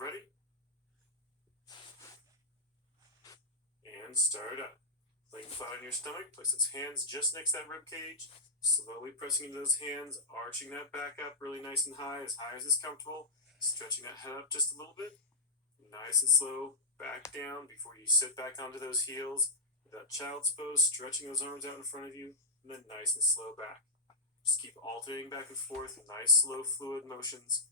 ready? And start up. Laying flat on your stomach, place those hands just next to that rib cage. Slowly pressing into those hands, arching that back up really nice and high as is comfortable. Stretching that head up just a little bit. Nice and slow, back down before you sit back onto those heels. With that child's pose, stretching those arms out in front of you, and then nice and slow back. Just keep alternating back and forth, nice, slow, fluid motions.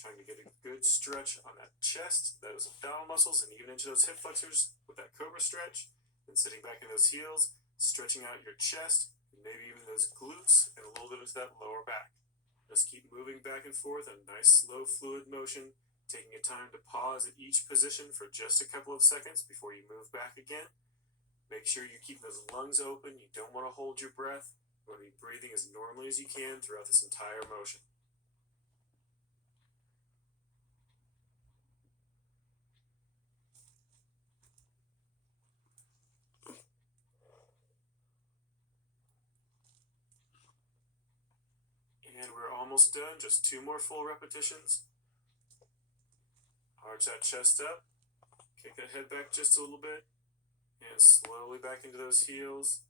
Trying to get a good stretch on that chest, those abdominal muscles, and even into those hip flexors with that cobra stretch. Then sitting back in those heels, stretching out your chest, and maybe even those glutes, and a little bit into that lower back. Just keep moving back and forth, a nice, slow, fluid motion, taking a time to pause at each position for just a couple of seconds before you move back again. Make sure you keep those lungs open. You don't want to hold your breath. You want to be breathing as normally as you can throughout this entire motion. And we're almost done, just 2 more full repetitions. Arch that chest up, kick that head back just a little bit, and slowly back into those heels.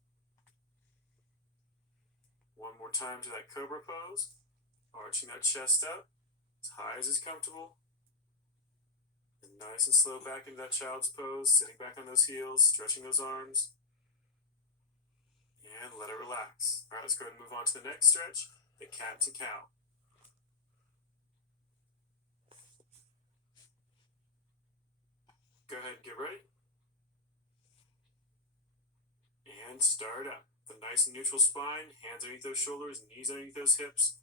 One more time to that cobra pose, arching that chest up, as high as is comfortable. And nice and slow back into that child's pose, sitting back on those heels, stretching those arms. And let it relax. All right, let's go ahead and move on to the next stretch, the cat to cow. Go ahead and get ready. And start up. The nice and neutral spine, hands underneath those shoulders, knees underneath those hips.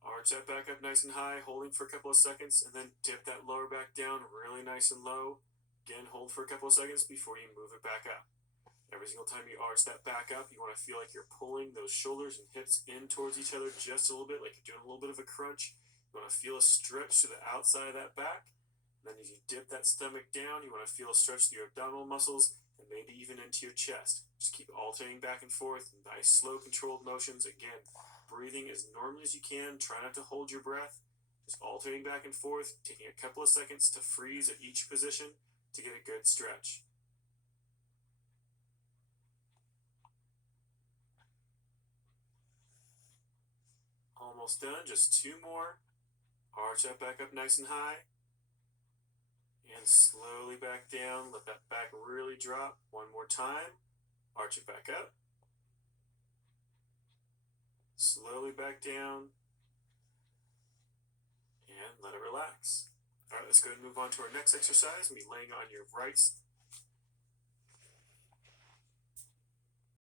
Arch that back up nice and high, holding for a couple of seconds, and then dip that lower back down really nice and low. Again, hold for a couple of seconds before you move it back up. Every single time you arch that back up, you want to feel like you're pulling those shoulders and hips in towards each other just a little bit, like you're doing a little bit of a crunch. You want to feel a stretch to the outside of that back. And then as you dip that stomach down, you want to feel a stretch to your abdominal muscles and maybe even into your chest. Just keep alternating back and forth, nice, slow, controlled motions. Again, breathing as normally as you can. Try not to hold your breath. Just alternating back and forth, taking a couple of seconds to freeze at each position to get a good stretch. Almost done, just 2 more. Arch that back up nice and high. And slowly back down, let that back really drop. One more time, arch it back up. Slowly back down. And let it relax. All right, let's go ahead and move on to our next exercise. We'll be laying on your right